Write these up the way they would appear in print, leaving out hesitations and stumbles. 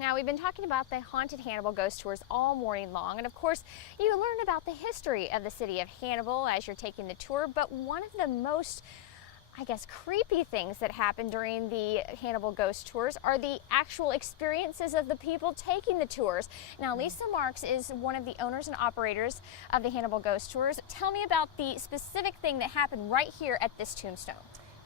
Now, we've been talking about the Haunted Hannibal Ghost Tours all morning long, and of course, you learn about the history of the city of Hannibal as you're taking the tour, but one of the most, I guess, creepy things that happen during the Hannibal Ghost Tours are the actual experiences of the people taking the tours. Now, Lisa Marks is one of the owners and operators of the Hannibal Ghost Tours. Tell me about the specific thing that happened right here at this tombstone.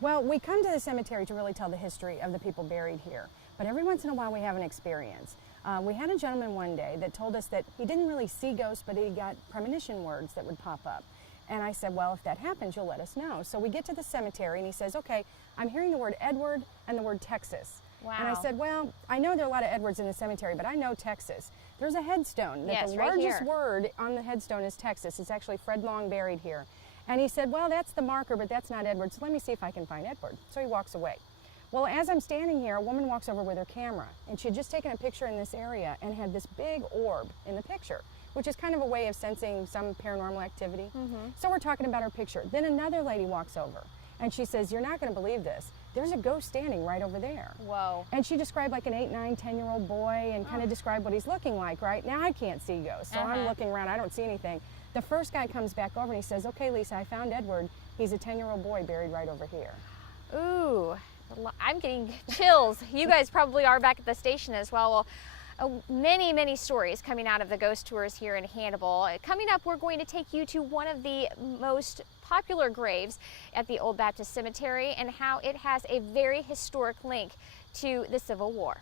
Well, we come to the cemetery to really tell the history of the people buried here, but every once in a while we have an experience. We had a gentleman one day that told us that he didn't really see ghosts, but he got premonition words that would pop up. And I said, well, if that happens, you'll let us know. So we get to the cemetery and he says, okay, I'm hearing the word Edward and the word Texas. Wow. And I said, well, I know there are a lot of Edwards in the cemetery, but I know Texas. There's a headstone that the largest word on the headstone is Texas. It's actually Fred Long buried here. And he said, well, that's the marker, but that's not Edward, so let me see if I can find Edward. So he walks away. Well, as I'm standing here, a woman walks over with her camera, and she had just taken a picture in this area and had this big orb in the picture, which is kind of a way of sensing some paranormal activity. So we're talking about her picture. Then another lady walks over, and she says, you're not going to believe this. There's a ghost standing right over there. Whoa. And she described like an 8, 9, 10-year-old boy and kind of described what he's looking like, right? Now I can't see ghosts, so I'm looking around, I don't see anything. The first guy comes back over and he says, okay, Lisa, I found Edward. He's a 10-year-old boy buried right over here. Ooh, I'm getting chills. You guys probably are back at the station as well. Many stories coming out of the ghost tours here in Hannibal. Coming up, we're going to take you to one of the most popular graves at the Old Baptist Cemetery and how it has a very historic link to the Civil War.